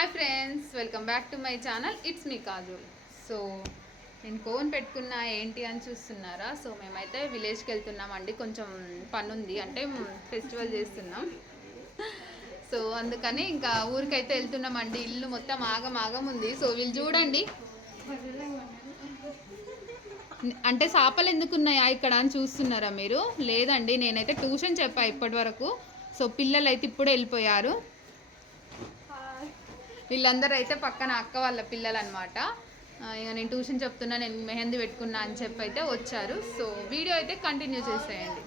Hi friends, welcome back to my channel. It's me Kajal. So నేను cone పెట్టుకున్నా ఏంటి అని చూస్తున్నారా? సో మేమైతే విలేజ్కి వెళ్తున్నామండి. కొంచెం పని ఉంది, అంటే ఫెస్టివల్ చేస్తున్నాం. సో అందుకని ఇంకా ఊరికైతే వెళ్తున్నామండి. ఇల్లు మొత్తం ఆగం ఉంది. సో వీళ్ళు చూడండి, అంటే చేపలు ఎందుకు ఉన్నాయా ఇక్కడ అని చూస్తున్నారా మీరు? లేదండి, నేనైతే ట్యూషన్ చెప్పా ఇప్పటి వరకు. సో పిల్లలు అయితే ఇప్పుడే వెళ్ళిపోయారు. వీళ్ళందరూ అయితే పక్కన అక్క వాళ్ళ పిల్లలు అనమాట. ఇక నేను ట్యూషన్ చెప్తున్నా, నేను మెహందీ పెట్టుకున్నా అని చెప్పి అయితే వచ్చారు. సో వీడియో అయితే కంటిన్యూ చేసేయండి.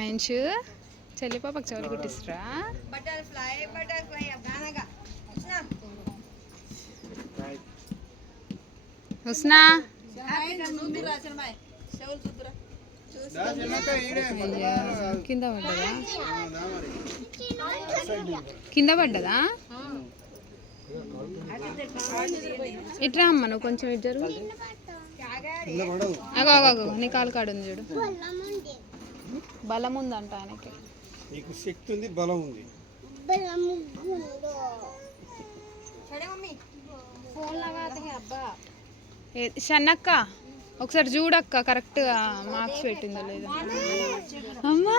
అంచు చెల్లి పాపకు చెవులు కుట్టిస్తారా? హుస్నా కింద పడ్డదా? కింద పడ్డదా? ఇట్రా అమ్మ, నువ్వు కొంచెం ఇద్దరు అగో నీ కాలు కాడు ఉంది చూడు. బలం ఉందంట ఆయనకి. నీకు శక్తి ఉంది, బలం ఉంది. షన్నక్క ఒకసారి చూడక్క, కరెక్ట్గా మార్క్స్ పెట్టిందో లేదా? అమ్మా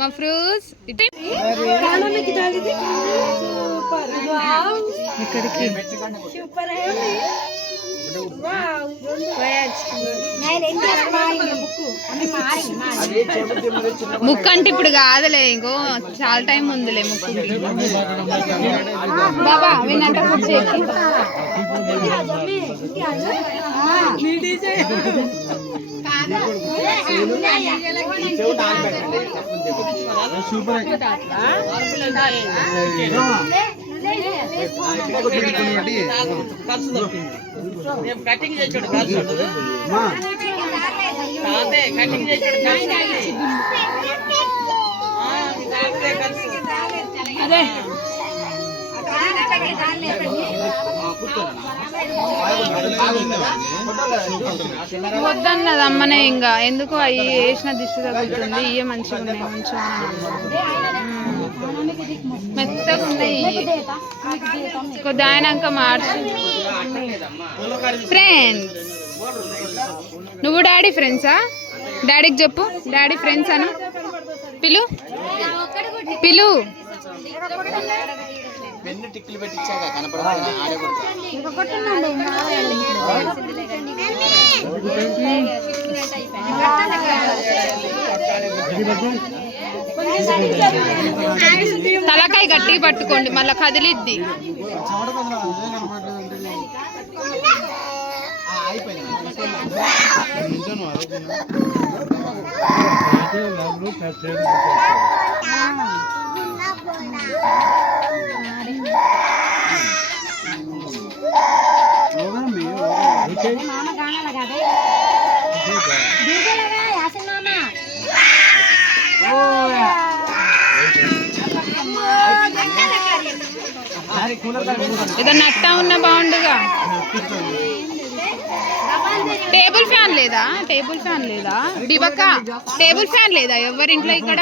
మా ఫ్రూట్స్ ఇక్కడికి ముక్కు అంటే ఇప్పుడు కాదులే, ఇంకో చాలా టైం ఉందిలే ముక్కు. బాబా వినంటే కటింగ్ చేసాడు కటింగ్ చేసాడు. అదే వద్దన్నది అమ్మనే. ఇంకా ఎందుకు అవి వేసిన దిష్టి తగ్గుతుంది, ఇవే మంచిగా ఉన్నాయి, మంచిగా మెత్తగా ఉన్నాయి. కొద్ది ఆయనక మార్చి. ఫ్రెండ్స్, నువ్వు డాడీ ఫ్రెండ్సా? డాడీకి చెప్పు, డాడీ ఫ్రెండ్స్ అను. పిలు పిలు. పెన్ను టిక్లు పెట్టించాక కనపడదు. తలకాయ గట్టిగా పట్టుకోండి, మళ్ళా కదిలిద్ది. ఏదన్నా అట్టా ఉన్నా బాగుండుగా. టేబుల్ ఫ్యాన్ లేదా? టేబుల్ ఫ్యాన్ లేదా? బిబక్క టేబుల్ ఫ్యాన్ లేదా ఎవరింట్లో ఇక్కడ?